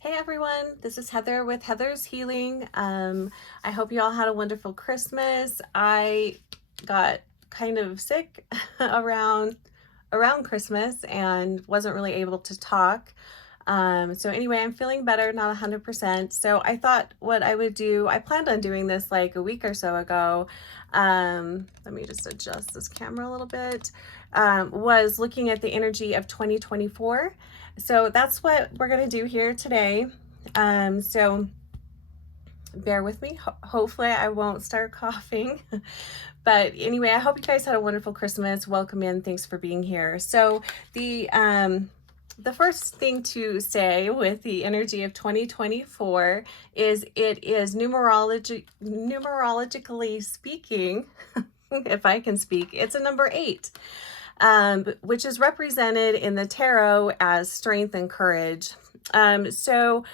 Hey everyone, this is Heather with Heather's Healing. I hope you all had a wonderful Christmas. I got kind of sick around Christmas and wasn't really able to talk. So anyway, I'm feeling better, not 100%. So I thought what I would do, I planned on doing this like a week or so ago. Let me just adjust this camera a little bit. Was looking at the energy of 2024. So that's what we're going to do here today. So bear with me. Hopefully I won't start coughing. But anyway, I hope you guys had a wonderful Christmas. Welcome in. Thanks for being here. So the first thing to say with the energy of 2024 is it is numerologically speaking, if I can speak, it's a number 8. Which is represented in the tarot as strength and courage. So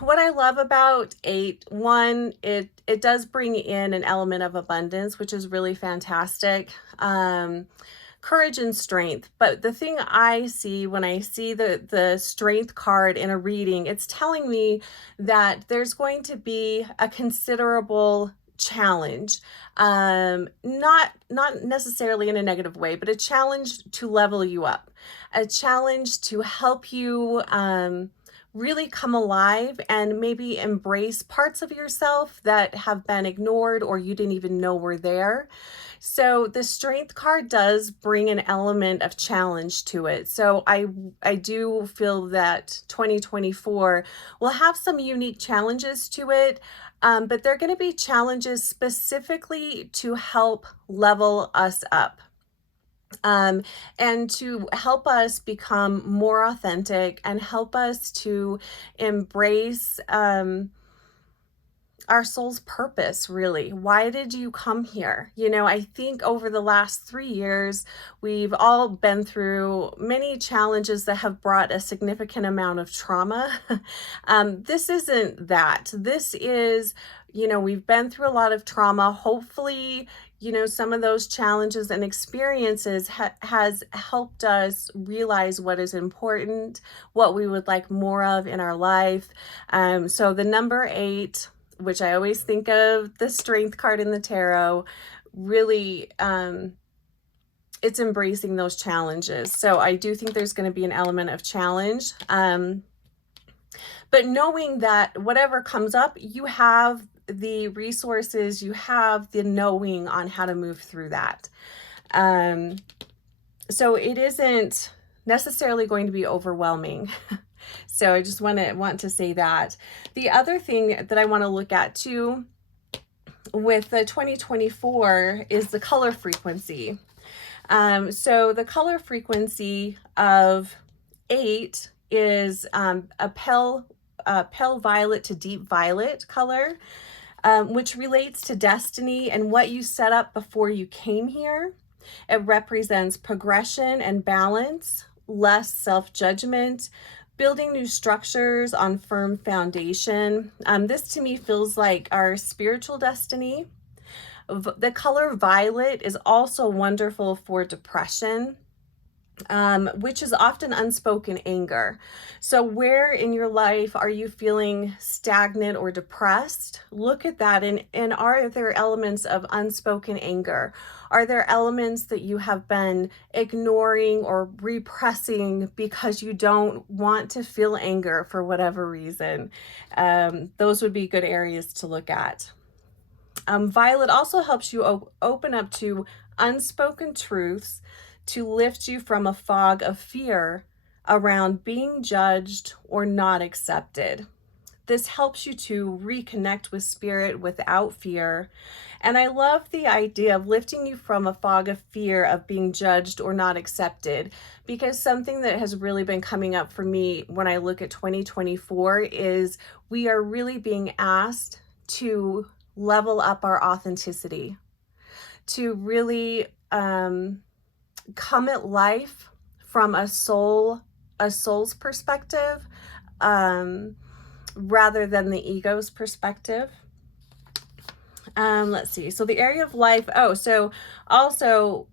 what I love about 8, one, it does bring in an element of abundance, which is really fantastic. Courage and strength. But the thing I see when I see the strength card in a reading, it's telling me that there's going to be a considerable challenge, not necessarily in a negative way, but a challenge to level you up, a challenge to help you really come alive and maybe embrace parts of yourself that have been ignored or you didn't even know were there. So the strength card does bring an element of challenge to it. So I do feel that 2024 will have some unique challenges to it. But they're going to be challenges specifically to help level us up, and to help us become more authentic and help us to embrace our soul's purpose, really. Why did you come here? You know, I think over the last 3 years, we've all been through many challenges that have brought a significant amount of trauma. This isn't that. This is, we've been through a lot of trauma. Hopefully, some of those challenges and experiences has helped us realize what is important, what we would like more of in our life. So the number 8, which I always think of the strength card in the tarot, really, it's embracing those challenges. So I do think there's going to be an element of challenge. But knowing that whatever comes up, you have the resources, you have the knowing on how to move through that. So it isn't necessarily going to be overwhelming. So I just want to say that. The other thing that I want to look at too with the 2024 is the color frequency. So the color frequency of 8 is a pale violet to deep violet color, which relates to destiny and what you set up before you came here. It represents progression and balance, less self-judgment, building new structures on firm foundation. This to me feels like our spiritual destiny. The color violet is also wonderful for depression, which is often unspoken anger. So where in your life are you feeling stagnant or depressed? Look at that. And are there elements of unspoken anger? Are there elements that you have been ignoring or repressing because you don't want to feel anger for whatever reason? Those would be good areas to look at. Violet also helps you open up to unspoken truths, to lift you from a fog of fear around being judged or not accepted. This helps you to reconnect with spirit without fear. And I love the idea of lifting you from a fog of fear of being judged or not accepted, because something that has really been coming up for me when I look at 2024 is we are really being asked to level up our authenticity, to really come at life from a soul's perspective, rather than the ego's perspective. Let's see. So the area of life. Oh, so also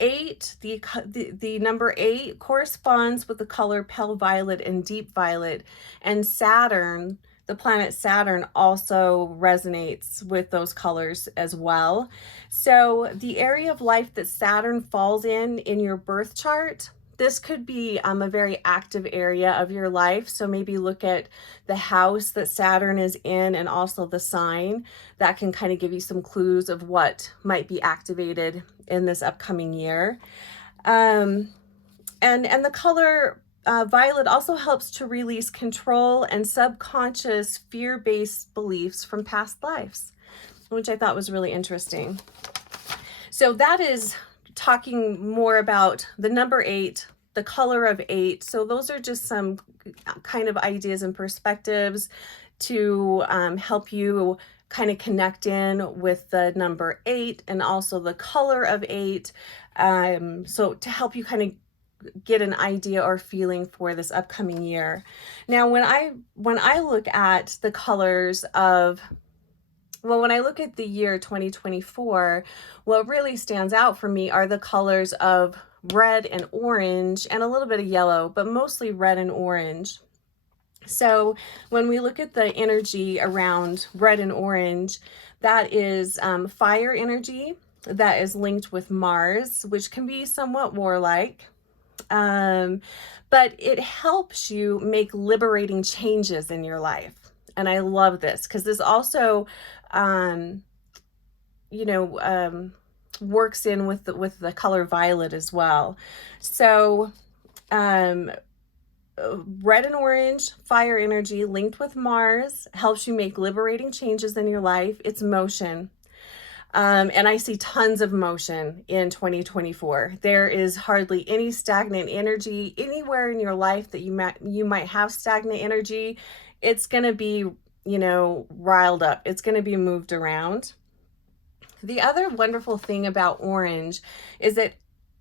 the number 8 corresponds with the color pale violet and deep violet, and Saturn, the planet Saturn, also resonates with those colors as well. So the area of life that Saturn falls in your birth chart, this could be a very active area of your life. So maybe look at the house that Saturn is in and also the sign. That can kind of give you some clues of what might be activated in this upcoming year. And the color violet also helps to release control and subconscious fear-based beliefs from past lives, which I thought was really interesting. So that is talking more about the number 8, the color of 8. So those are just some kind of ideas and perspectives to help you kind of connect in with the number 8 and also the color of 8. So to help you kind of get an idea or feeling for this upcoming year. Now, when I look at the colors of, well, when I look at the year 2024, what really stands out for me are the colors of red and orange and a little bit of yellow, but mostly red and orange. So when we look at the energy around red and orange, that is fire energy that is linked with Mars, which can be somewhat warlike. But it helps you make liberating changes in your life. And I love this because this also, works in with the color violet as well. So, red and orange, fire energy linked with Mars, helps you make liberating changes in your life. It's motion. And I see tons of motion in 2024. There is hardly any stagnant energy anywhere in your life that you might have stagnant energy. It's going to be, riled up. It's going to be moved around. The other wonderful thing about orange is that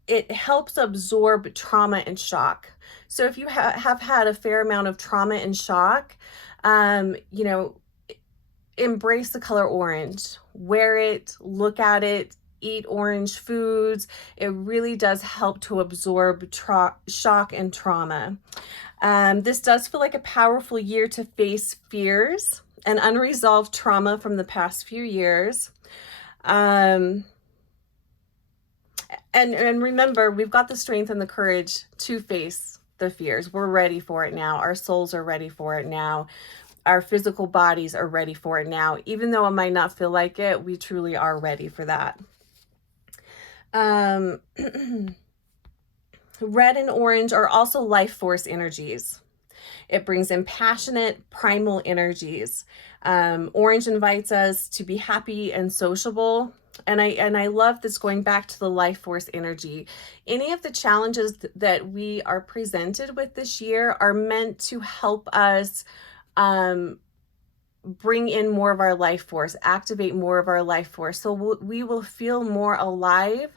it helps absorb trauma and shock. So if you have had a fair amount of trauma and shock, embrace the color orange, wear it, look at it, eat orange foods. It really does help to absorb shock and trauma. This does feel like a powerful year to face fears and unresolved trauma from the past few years. And remember, we've got the strength and the courage to face the fears. We're ready for it now. Our souls are ready for it now. Our physical bodies are ready for it now. Even though it might not feel like it, we truly are ready for that. Red and orange are also life force energies. It brings in passionate, primal energies. Orange invites us to be happy and sociable. And I love this, going back to the life force energy. Any of the challenges that we are presented with this year are meant to help us bring in more of our life force, activate more of our life force. So we will feel more alive,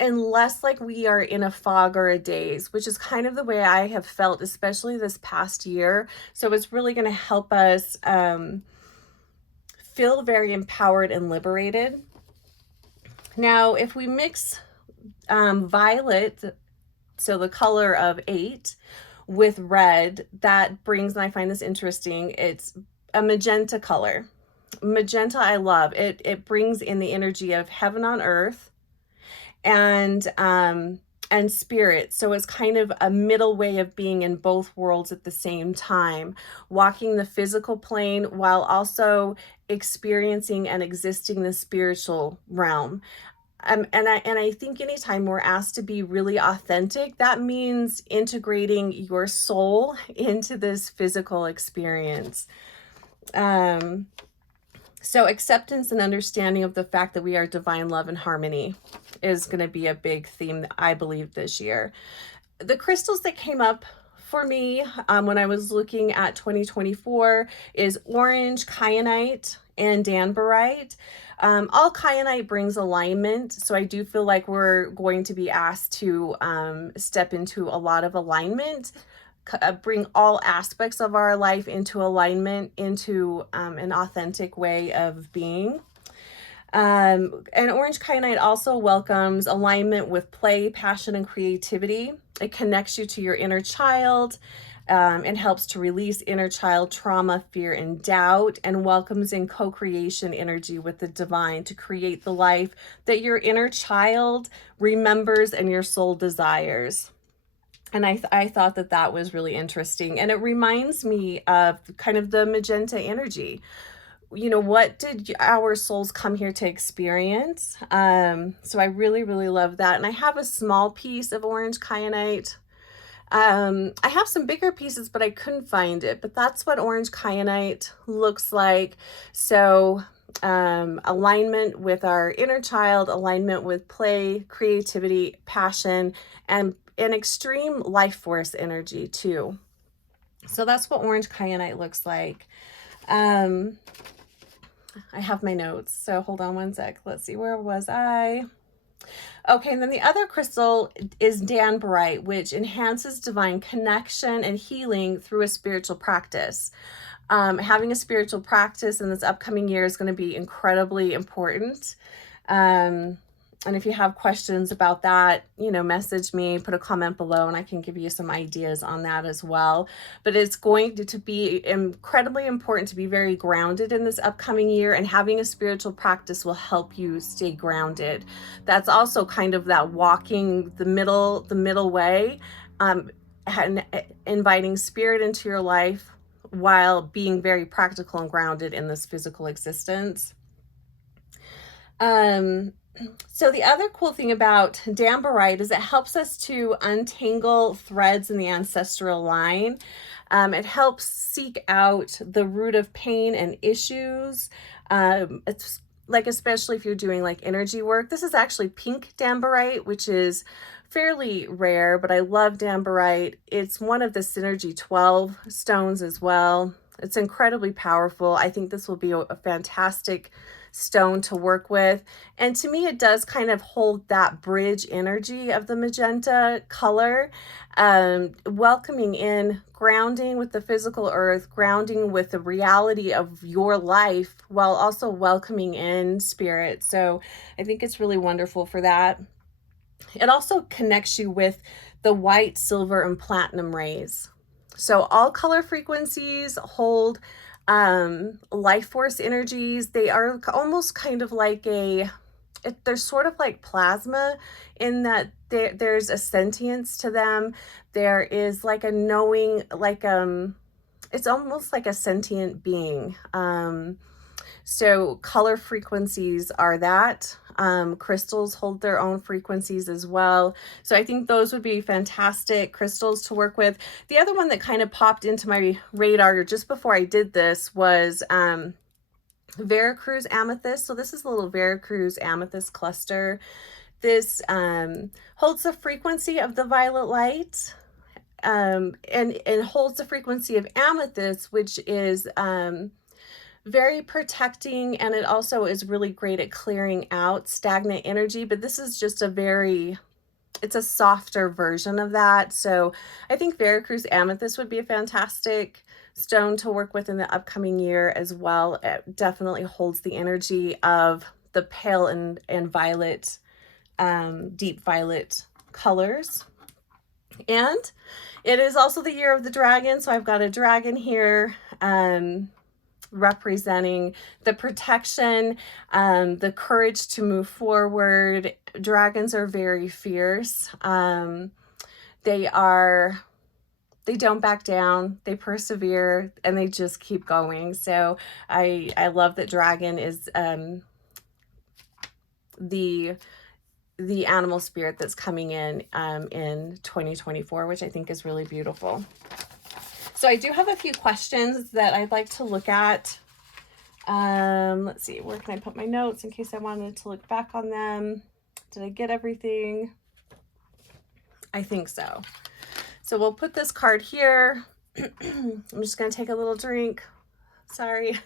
and less like we are in a fog or a daze, which is kind of the way I have felt, especially this past year. So it's really going to help us feel very empowered and liberated. Now, if we mix violet, so the color of 8, with red, that brings, and I find this interesting, it's a magenta color. Magenta, I love. It brings in the energy of heaven on earth and spirit. So it's kind of a middle way of being in both worlds at the same time, walking the physical plane while also experiencing and existing the spiritual realm. And I think anytime we're asked to be really authentic, that means integrating your soul into this physical experience. So acceptance and understanding of the fact that we are divine love and harmony is going to be a big theme, I believe, this year. The crystals that came up for me when I was looking at 2024 is orange, Kyanite, and Danburite. All Kyanite brings alignment, so I do feel like we're going to be asked to step into a lot of alignment, bring all aspects of our life into alignment, into an authentic way of being. And orange kyanite also welcomes alignment with play, passion, and creativity. It connects you to your inner child. It helps to release inner child trauma, fear, and doubt, and welcomes in co-creation energy with the divine to create the life that your inner child remembers and your soul desires. And I thought that that was really interesting. And it reminds me of kind of the magenta energy. You know, what did our souls come here to experience? So I really, really love that. And I have a small piece of orange kyanite. I have some bigger pieces, but I couldn't find it. But that's what orange kyanite looks like. So alignment with our inner child, alignment with play, creativity, passion, and an extreme life force energy too. So that's what orange kyanite looks like. I have my notes, so hold on one sec. Let's see, where was I? Okay, and then the other crystal is Danburite, which enhances divine connection and healing through a spiritual practice. Having a spiritual practice in this upcoming year is going to be incredibly important. And if you have questions about that, you know, message me, put a comment below, and I can give you some ideas on that as well. But it's going to be incredibly important to be very grounded in this upcoming year, and having a spiritual practice will help you stay grounded. That's also kind of that walking the middle way, and inviting spirit into your life while being very practical and grounded in this physical existence. So the other cool thing about Danburite is it helps us to untangle threads in the ancestral line. It helps seek out the root of pain and issues. It's like, especially if you're doing like energy work. This is actually pink Danburite, which is fairly rare, but I love Danburite. It's one of the Synergy 12 stones as well. It's incredibly powerful. I think this will be a fantastic stone to work with. And to me, it does kind of hold that bridge energy of the magenta color, welcoming in, grounding with the physical earth, grounding with the reality of your life, while also welcoming in spirit. So I think it's really wonderful for that. It also connects you with the white, silver, and platinum rays. So all color frequencies hold life force energies. They are almost kind of like they're sort of like plasma, in that there's a sentience to them. There is like a knowing, like it's almost like a sentient being. So color frequencies are that. Crystals hold their own frequencies as well. So I think those would be fantastic crystals to work with. The other one that kind of popped into my radar just before I did this was Vera Cruz Amethyst. So this is a little Vera Cruz Amethyst cluster. This holds the frequency of the violet light, and holds the frequency of amethyst, which is very protecting, and it also is really great at clearing out stagnant energy. But this is just it's a softer version of that. So I think Vera Cruz Amethyst would be a fantastic stone to work with in the upcoming year as well. It definitely holds the energy of the pale and violet, deep violet colors. And it is also the year of the dragon, so I've got a dragon here, representing the protection, the courage to move forward. Dragons are very fierce. They don't back down, they persevere, and they just keep going. So I love that dragon is the animal spirit that's coming in 2024, which I think is really beautiful. So I do have a few questions that I'd like to look at. Let's see, where can I put my notes in case I wanted to look back on them? Did I get everything? I think so. So we'll put this card here. I'm just going to take a little drink. Sorry.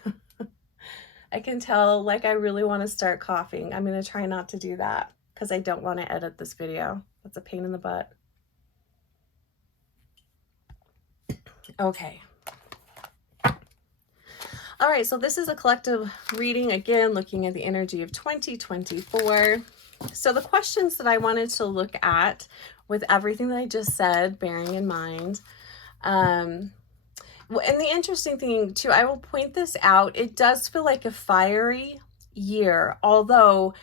I can tell, like, I really want to start coughing. I'm going to try not to do that because I don't want to edit this video. That's a pain in the butt. Okay. All right, so this is a collective reading, again, looking at the energy of 2024. So the questions that I wanted to look at with everything that I just said, bearing in mind, and the interesting thing too, I will point this out, it does feel like a fiery year, although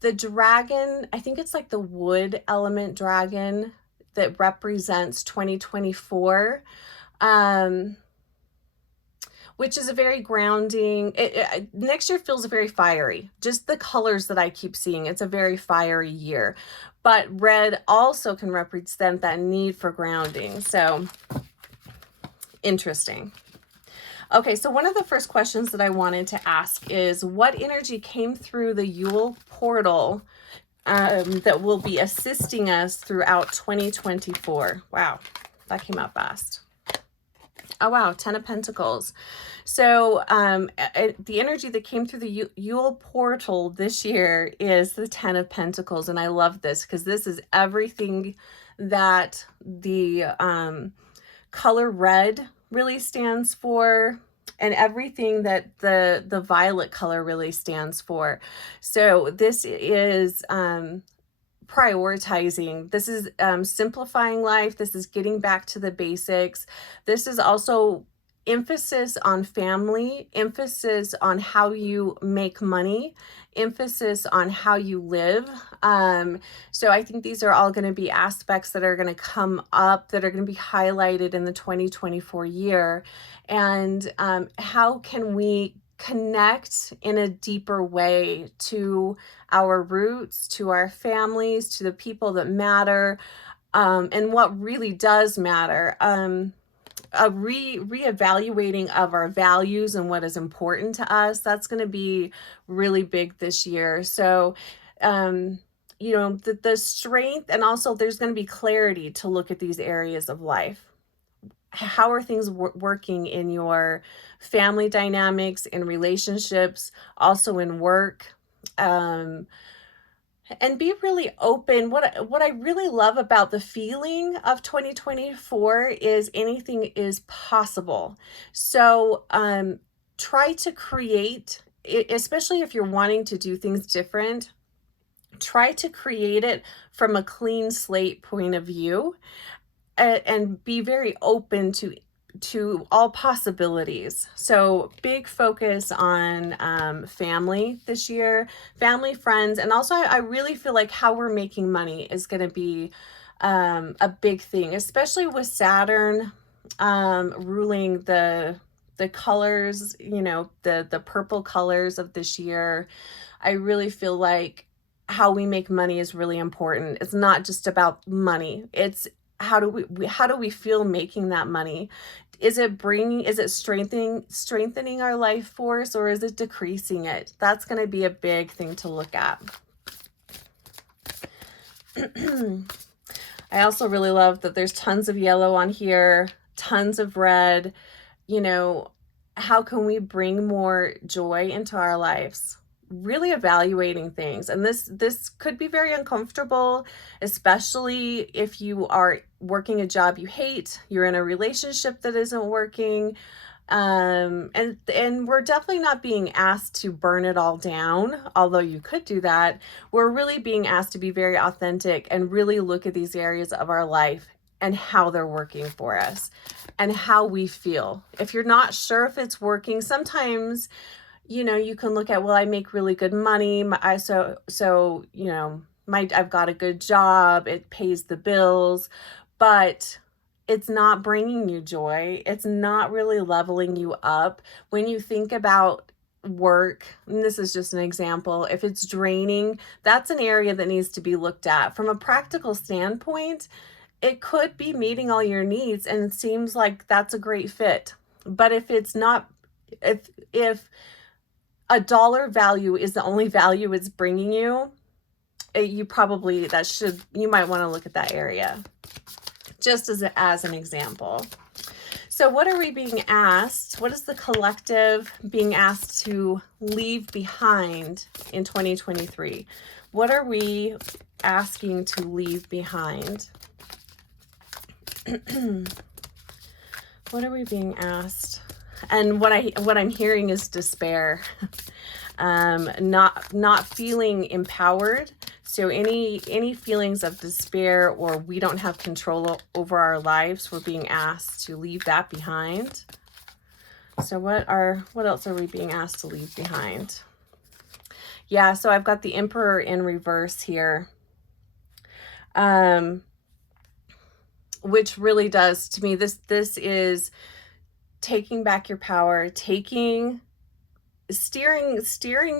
the dragon, I think it's like the wood element dragon that represents 2024, which is a very grounding, next year feels very fiery. Just the colors that I keep seeing, it's a very fiery year. But red also can represent that need for grounding. So, interesting. Okay, so one of the first questions that I wanted to ask is, what energy came through the Yule portal that will be assisting us throughout 2024? Wow, that came out fast. Oh, wow, 10 of Pentacles. So the energy that came through the Yule portal this year is the 10 of Pentacles. And I love this because this is everything that the color red really stands for, and everything that the violet color really stands for. So this is prioritizing. This is simplifying life. This is getting back to the basics. This is also emphasis on family, emphasis on how you make money, emphasis on how you live. So I think these are all going to be aspects that are going to come up, that are going to be highlighted in the 2024 year. And how can we connect in a deeper way to our roots, to our families, to the people that matter, and what really does matter. A reevaluating of our values and what is important to us. That's going to be really big this year. So, you know, the strength, and also there's going to be clarity to look at these areas of life. How are things working in your family dynamics, in relationships, also in work? And be really open. What I really love about the feeling of 2024 is anything is possible. So try to create, especially if you're wanting to do things different, try to create it from a clean slate point of view, and be very open to all possibilities. So big focus on family this year, family, friends, and also I really feel like how we're making money is going to be a big thing, especially with Saturn ruling the colors, you know, the purple colors of this year. I really feel like how we make money is really important. It's not just about money. It's how do we feel making that money? Is it strengthening our life force, or is it decreasing it? That's going to be a big thing to look at. I also really love that there's tons of yellow on here, tons of red. You know, how can we bring more joy into our lives? Really evaluating things. And this could be very uncomfortable, especially if you are working a job you hate, you're in a relationship that isn't working. And we're definitely not being asked to burn it all down, although you could do that. We're really being asked to be very authentic and really look at these areas of our life and how they're working for us and how we feel. If you're not sure if it's working, sometimes, you know, you can look at, well, I make really good money. So, you know, I've got a good job. It pays the bills, but it's not bringing you joy. It's not really leveling you up. When you think about work, and this is just an example, if it's draining, that's an area that needs to be looked at. From a practical standpoint, it could be meeting all your needs and it seems like that's a great fit. But if it's not, if a dollar value is the only value it's bringing you, you might want to look at that area, just as an example. So what are we being asked? What is the collective being asked to leave behind in 2023? What are we asking to leave behind? What are we being asked And what I'm hearing is despair. Not feeling empowered. So any feelings of despair or we don't have control over our lives, we're being asked to leave that behind. So what else are we being asked to leave behind? Yeah, so I've got the Emperor in reverse here. Which really does, to me, this is taking back your power, steering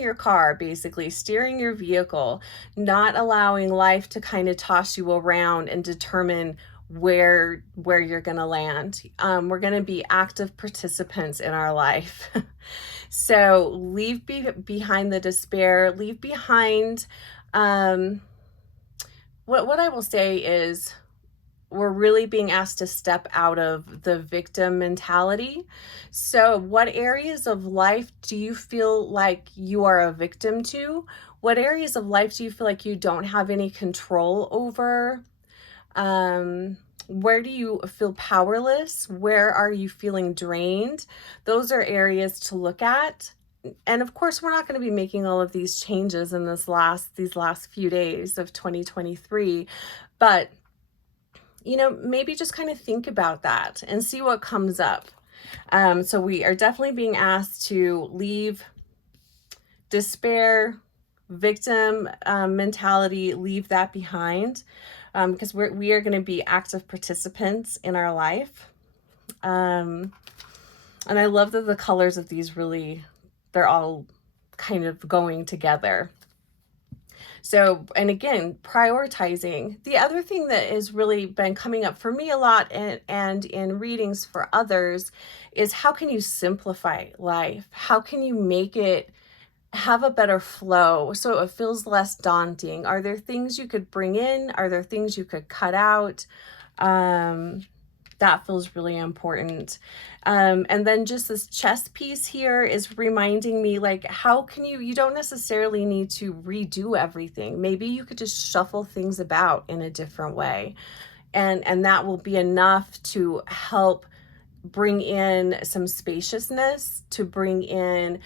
your car, basically steering your vehicle, not allowing life to kind of toss you around and determine where you're going to land. We're going to be active participants in our life. So leave behind the despair, leave behind, what I will say is, we're really being asked to step out of the victim mentality. So what areas of life do you feel like you are a victim to? What areas of life do you feel like you don't have any control over? Where do you feel powerless? Where are you feeling drained? Those are areas to look at. And of course, we're not going to be making all of these changes in these last few days of 2023, but maybe just kind of think about that and see what comes up. So we are definitely being asked to leave despair, victim mentality, leave that behind, because we are going to be active participants in our life. And I love that the colors of these they're all kind of going together. So, and again, prioritizing. The other thing that has really been coming up for me a lot and in readings for others is, how can you simplify life? How can you make it have a better flow so it feels less daunting? Are there things you could bring in? Are there things you could cut out? That feels really important. And then just this chess piece here is reminding me, like, how can you don't necessarily need to redo everything. Maybe you could just shuffle things about in a different way. And that will be enough to help bring in some spaciousness, to bring in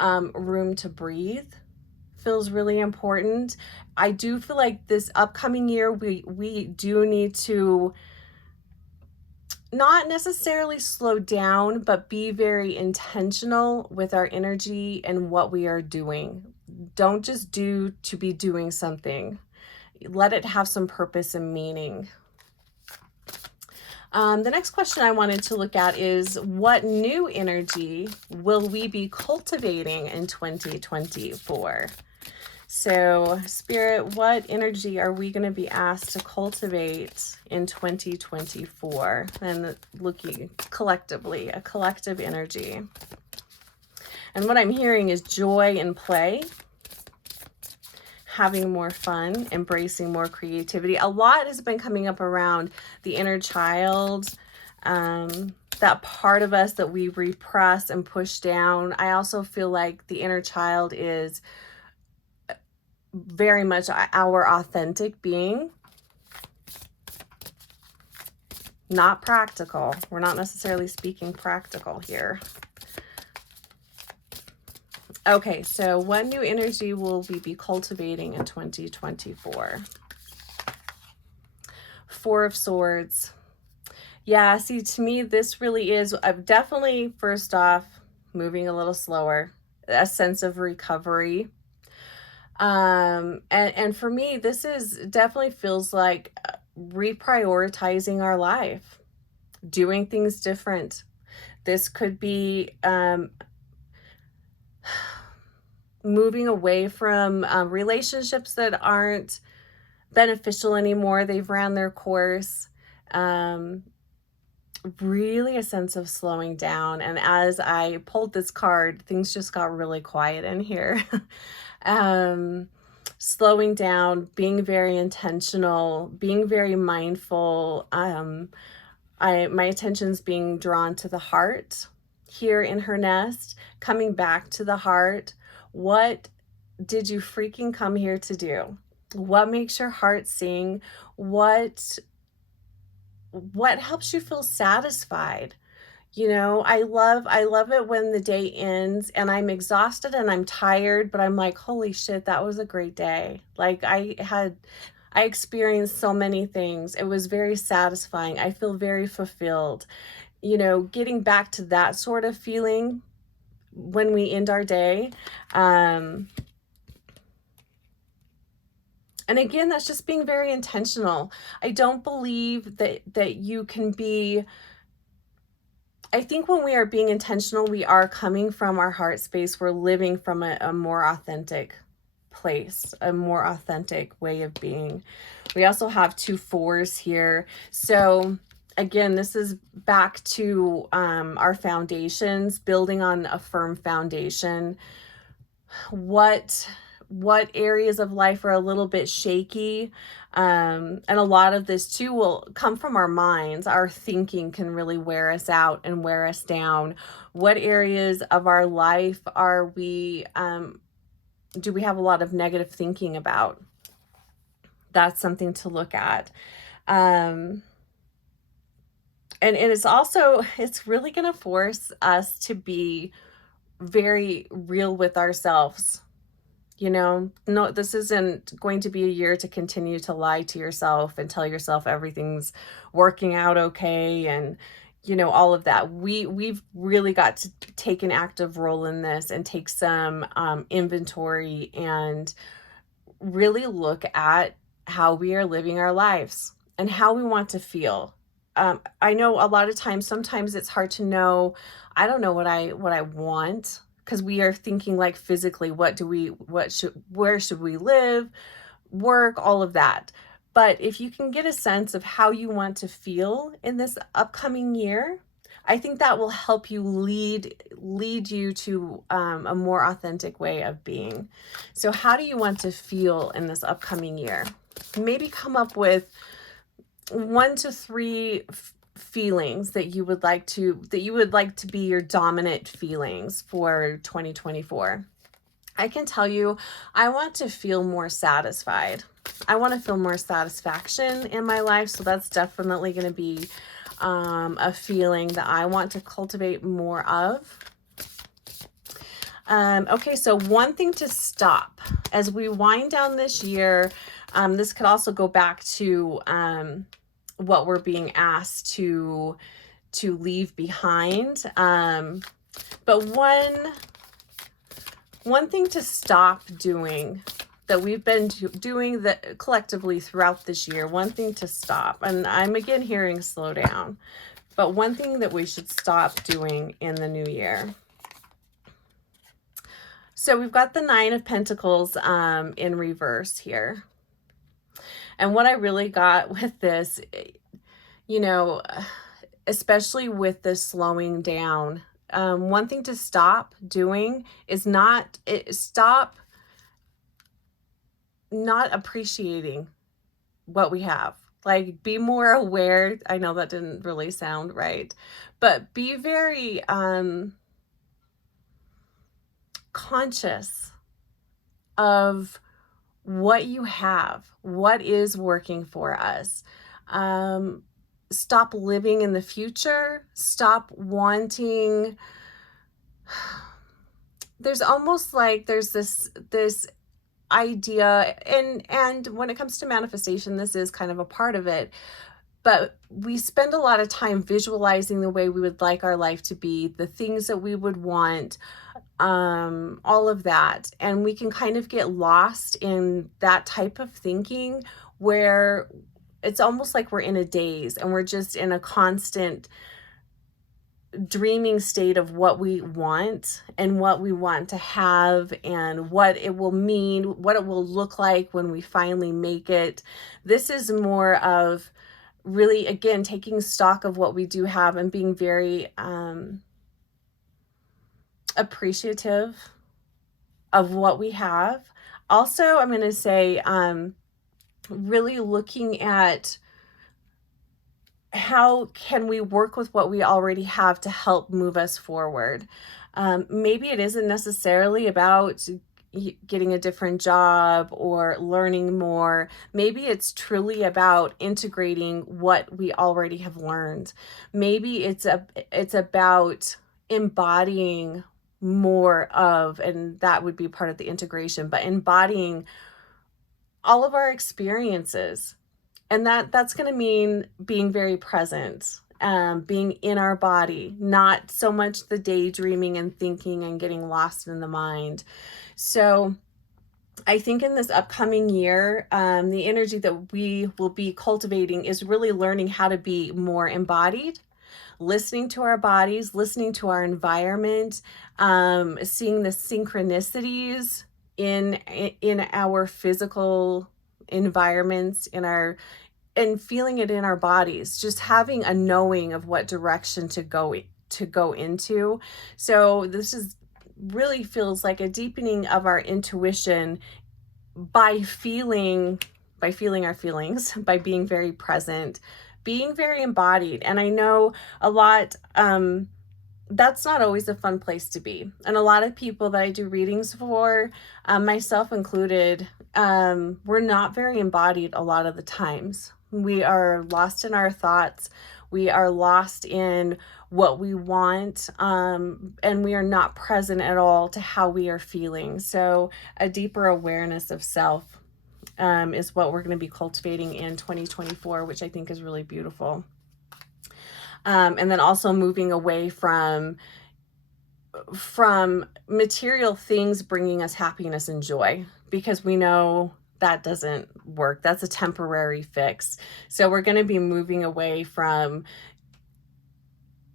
room to breathe. Feels really important. I do feel like this upcoming year, we do need to not necessarily slow down, but be very intentional with our energy and what we are doing. Don't just do to be doing something. Let it have some purpose and meaning. The next question I wanted to look at is, what new energy will we be cultivating in 2024? So, Spirit, what energy are we going to be asked to cultivate in 2024? And looking collectively, a collective energy. And what I'm hearing is joy and play, having more fun, embracing more creativity. A lot has been coming up around the inner child, that part of us that we repress and push down. I also feel like the inner child is very much our authentic being, not practical. We're not necessarily speaking practical here. Okay, so what new energy will we be cultivating in 2024? Four of Swords. Yeah, see, to me, this really is, I've definitely, first off, moving a little slower, a sense of recovery. And for me, this is definitely feels like reprioritizing our life, doing things different. This could be moving away from relationships that aren't beneficial anymore. They've ran their course. Really a sense of slowing down. And as I pulled this card, things just got really quiet in here. Slowing down, being very intentional, being very mindful. My attention's being drawn to the heart here in her nest, coming back to the heart. What did you freaking come here to do? What makes your heart sing? What helps you feel satisfied? You know, I love it when the day ends and I'm exhausted and I'm tired, but I'm like, holy shit, that was a great day. Like I experienced so many things. It was very satisfying. I feel very fulfilled. You know, getting back to that sort of feeling when we end our day. And again, that's just being very intentional. I don't believe that you can be, I think when we are being intentional, we are coming from our heart space. We're living from a more authentic place, a more authentic way of being. We also have 2 4s here. So again, this is back to our foundations, building on a firm foundation. What areas of life are a little bit shaky, and a lot of this too will come from our minds. Our thinking can really wear us out and wear us down. What areas of our life are we do we have a lot of negative thinking about? That's something to look at. And it's also, it's really going to force us to be very real with ourselves. You know, no, this isn't going to be a year to continue to lie to yourself and tell yourself everything's working out okay and, you know, all of that. We've really got to take an active role in this and take some inventory and really look at how we are living our lives and how we want to feel. I know a lot of times, sometimes it's hard to know. I don't know what I want, because we are thinking like physically, where should we live, work, all of that. But if you can get a sense of how you want to feel in this upcoming year, I think that will help you lead you to a more authentic way of being. So how do you want to feel in this upcoming year? Maybe come up with 1 to 3 feelings that you would like to be your dominant feelings for 2024. I can tell you, I want to feel more satisfied. I want to feel more satisfaction in my life. So that's definitely going to be a feeling that I want to cultivate more of. Okay, so one thing to stop as we wind down this year. This could also go back to what we're being asked to leave behind. But one thing to stop doing that we've been doing that collectively throughout this year, one thing to stop, and I'm again hearing slow down, but one thing that we should stop doing in the new year. So we've got the 9 of Pentacles in reverse here. And what I really got with this, you know, especially with this slowing down, one thing to stop doing is stop not appreciating what we have. Like, be more aware. I know that didn't really sound right, but be very conscious of what you have, what is working for us. Stop living in the future. Stop wanting. There's almost like there's this idea, and when it comes to manifestation, this is kind of a part of it, but we spend a lot of time visualizing the way we would like our life to be, the things that we would want, all of that, and we can kind of get lost in that type of thinking where it's almost like we're in a daze and we're just in a constant dreaming state of what we want and what we want to have and what it will mean, what it will look like when we finally make it. This is more of really, again, taking stock of what we do have and being very appreciative of what we have. Also, I'm going to say really looking at how can we work with what we already have to help move us forward. Maybe it isn't necessarily about getting a different job or learning more. Maybe it's truly about integrating what we already have learned. Maybe it's about embodying more of, and that would be part of the integration, but embodying all of our experiences. And that's going to mean being very present, being in our body, not so much the daydreaming and thinking and getting lost in the mind. So I think in this upcoming year, the energy that we will be cultivating is really learning how to be more embodied, listening to our bodies, listening to our environment, seeing the synchronicities in our physical environments, and feeling it in our bodies, just having a knowing of what direction to go into. So this is really feels like a deepening of our intuition by feeling our feelings, by being very present, being very embodied. And I know a lot, that's not always a fun place to be. And a lot of people that I do readings for, myself included, we're not very embodied a lot of the times. We are lost in our thoughts. We are lost in what we want, and we are not present at all to how we are feeling. So a deeper awareness of self is what we're going to be cultivating in 2024, which I think is really beautiful. And then also moving away from material things bringing us happiness and joy, because we know that doesn't work. That's a temporary fix. So we're going to be moving away from,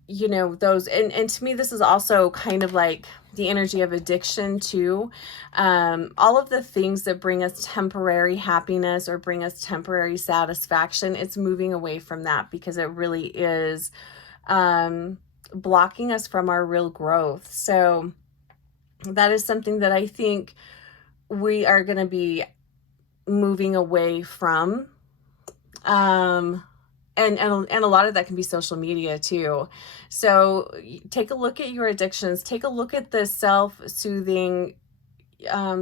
those. And to me, this is also kind of like the energy of addiction too. All of the things that bring us temporary happiness or bring us temporary satisfaction, it's moving away from that, because it really is blocking us from our real growth. So that is something that I think we are going to be moving away from. And a lot of that can be social media too. So take a look at your addictions. Take a look at the self-soothing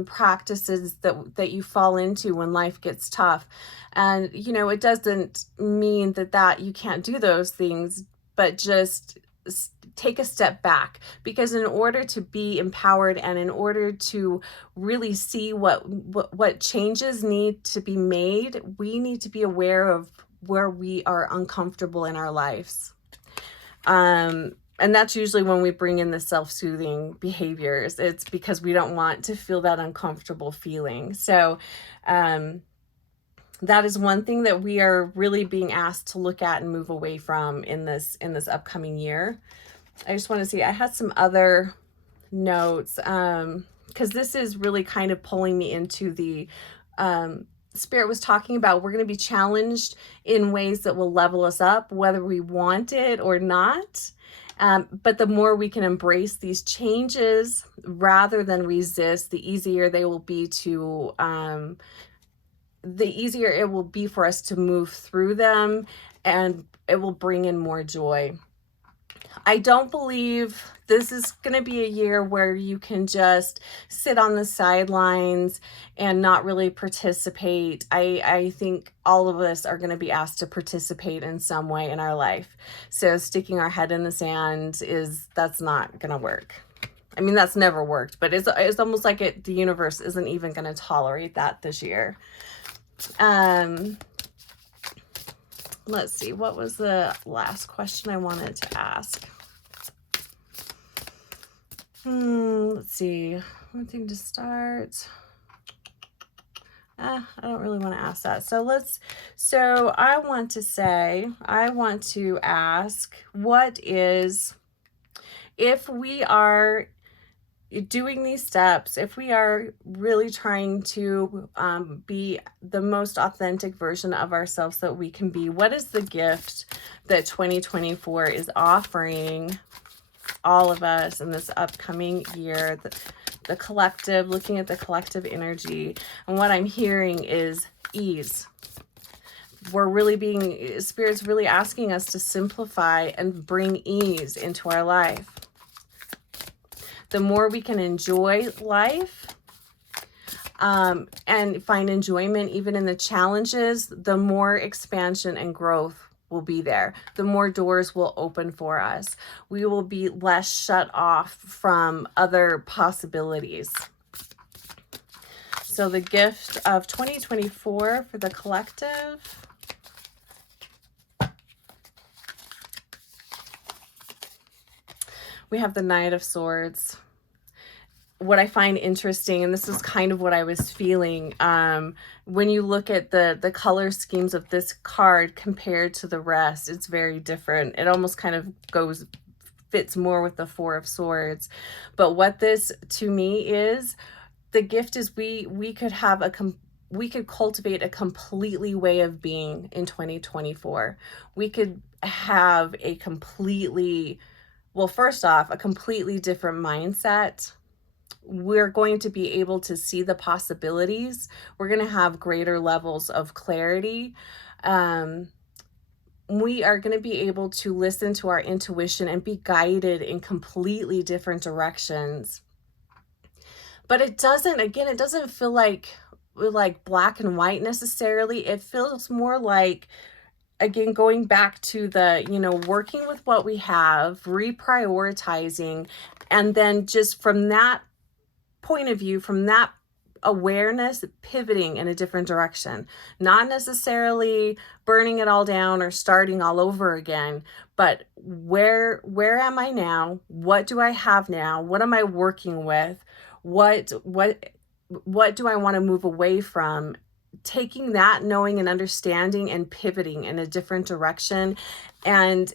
practices that you fall into when life gets tough. And, it doesn't mean that you can't do those things, but just take a step back, because in order to be empowered and in order to really see what changes need to be made, we need to be aware of where we are uncomfortable in our lives. And that's usually when we bring in the self-soothing behaviors. It's because we don't want to feel that uncomfortable feeling. So that is one thing that we are really being asked to look at and move away from in this upcoming year. I just want to see, I had some other notes, because this is really kind of pulling me into the Spirit was talking about. We're going to be challenged in ways that will level us up, whether we want it or not. But the more we can embrace these changes rather than resist, the easier they will be to, the easier it will be for us to move through them, and it will bring in more joy. I don't believe this is going to be a year where you can just sit on the sidelines and not really participate. I think all of us are going to be asked to participate in some way in our life. So sticking our head in the sand that's not going to work. I mean, that's never worked, but it's almost like the universe isn't even going to tolerate that this year. Let's see, what was the last question I wanted to ask? Let's see, one thing to start. I don't really want to ask that. So I want to ask, if we are doing these steps, if we are really trying to be the most authentic version of ourselves that we can be, what is the gift that 2024 is offering all of us in this upcoming year? The collective, looking at the collective energy, and what I'm hearing is ease. Spirit's really asking us to simplify and bring ease into our life. The more we can enjoy life, and find enjoyment even in the challenges, the more expansion and growth will be there. The more doors will open for us. We will be less shut off from other possibilities. So the gift of 2024 for the collective. We have the Knight of Swords. What I find interesting, and this is kind of what I was feeling, when you look at the color schemes of this card compared to the rest, it's very different. It almost kind of fits more with the Four of Swords. But what this to me is, the gift is we could have we could cultivate a completely way of being in 2024. We could have a completely, well, first off, a completely different mindset. We're going to be able to see the possibilities. We're going to have greater levels of clarity. We are going to be able to listen to our intuition and be guided in completely different directions. But it doesn't, again, it doesn't feel like black and white necessarily. It feels more like, again, going back to the, working with what we have, reprioritizing, and then just from that point of view, from that awareness, pivoting in a different direction. Not necessarily burning it all down or starting all over again, but where am I now? What do I have now? What am I working with? What do I want to move away from? Taking that knowing and understanding and pivoting in a different direction. And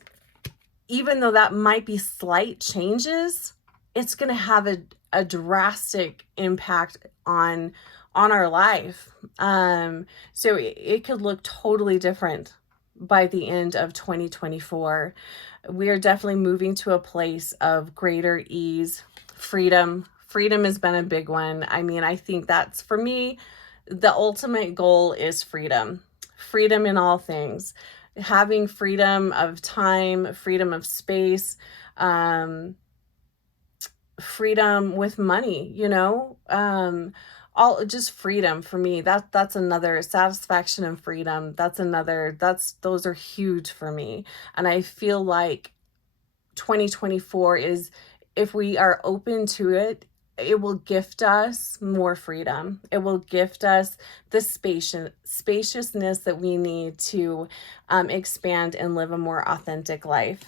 even though that might be slight changes, it's going to have a drastic impact on our life. So it could look totally different by the end of 2024. We are definitely moving to a place of greater ease, freedom. Freedom has been a big one. I mean, I think that's, for me, the ultimate goal is freedom. Freedom in all things. Having freedom of time, freedom of space, freedom with money, all just freedom for me. That's another satisfaction and freedom. Those are huge for me. And I feel like 2024 is, if we are open to it, it will gift us more freedom. It will gift us the spaciousness that we need to expand and live a more authentic life.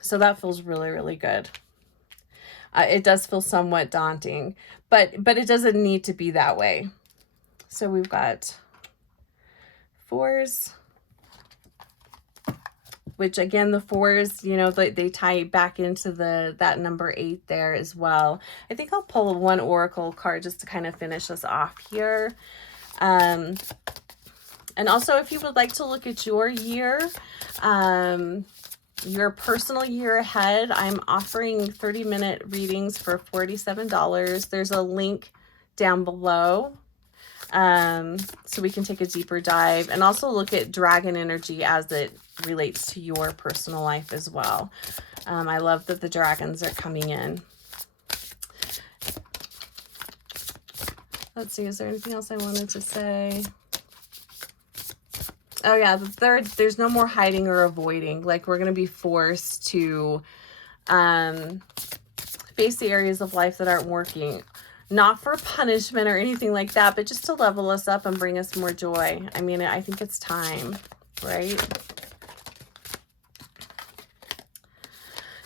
So that feels really, really good. It does feel somewhat daunting, but it doesn't need to be that way. So we've got fours, which again, the fours, they tie back into that number 8 there as well. I think I'll pull one oracle card just to kind of finish us off here. And also, if you would like to look at your year, your personal year ahead, I'm offering 30-minute readings for $47. There's a link down below, so we can take a deeper dive and also look at dragon energy as it relates to your personal life as well. I love that the dragons are coming in. Let's see, is there anything else I wanted to say? Oh yeah, the third, there's no more hiding or avoiding. Like, we're going to be forced to face the areas of life that aren't working. Not for punishment or anything like that, but just to level us up and bring us more joy. I mean, I think it's time, right?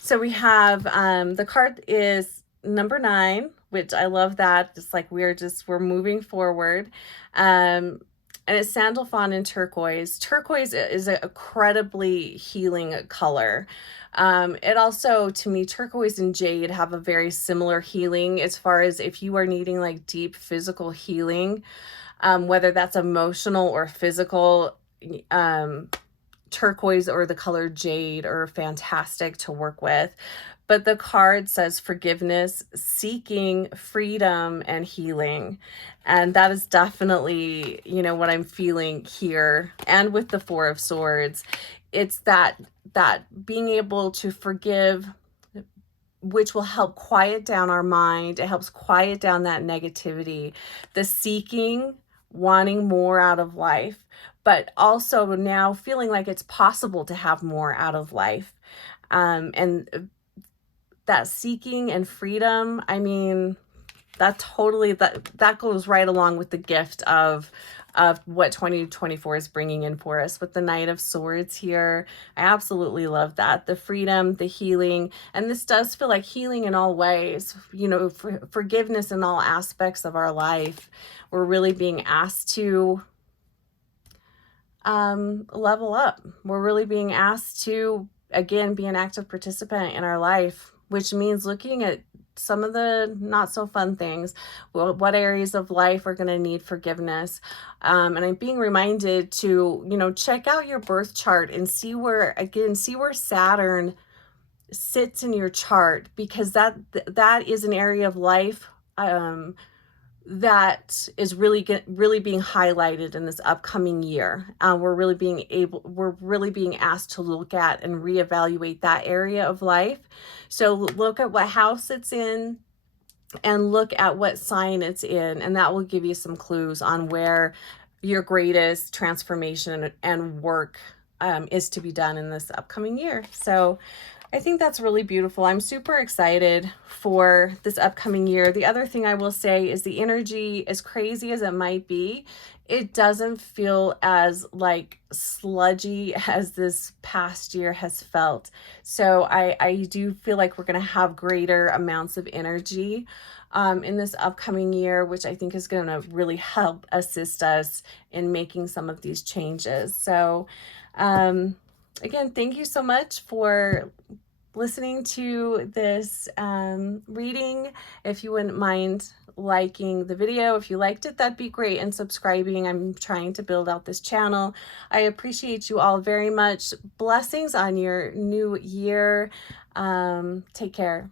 So we have, the card is number 9, which I love that. Just like we're moving forward. And it's sandal fawn and turquoise. Turquoise is an incredibly healing color. It also, to me, turquoise and jade have a very similar healing as far as if you are needing like deep physical healing, whether that's emotional or physical. Turquoise or the color jade are fantastic to work with. But the card says forgiveness, seeking freedom, and healing. And that is definitely, what I'm feeling here. And with the Four of Swords, it's that being able to forgive, which will help quiet down our mind. It helps quiet down that negativity, the seeking, wanting more out of life, but also now feeling like it's possible to have more out of life. And that seeking and freedom, I mean, that goes right along with the gift of what 2024 is bringing in for us with the Knight of Swords here. I absolutely love that. The freedom, the healing, and this does feel like healing in all ways, you know, forgiveness in all aspects of our life. We're really being asked to level up. We're really being asked to, again, be an active participant in our life, which means looking at some of the not so fun things. What areas of life are going to need forgiveness? And I'm being reminded to, you know, check out your birth chart and see where Saturn sits in your chart, because that is an area of life that is really being highlighted in this upcoming year. We're really being asked to look at and reevaluate that area of life. So look at what house it's in and look at what sign it's in, and that will give you some clues on where your greatest transformation and work is to be done in this upcoming year. So I think that's really beautiful. I'm super excited for this upcoming year. The other thing I will say is the energy, as crazy as it might be, it doesn't feel as like sludgy as this past year has felt. So I do feel like we're going to have greater amounts of energy in this upcoming year, which I think is going to really help assist us in making some of these changes. So again, thank you so much for listening to this reading. If you wouldn't mind liking the video, if you liked it, that'd be great, and subscribing. I'm trying to build out this channel. I appreciate you all very much. Blessings on your new year. Take care.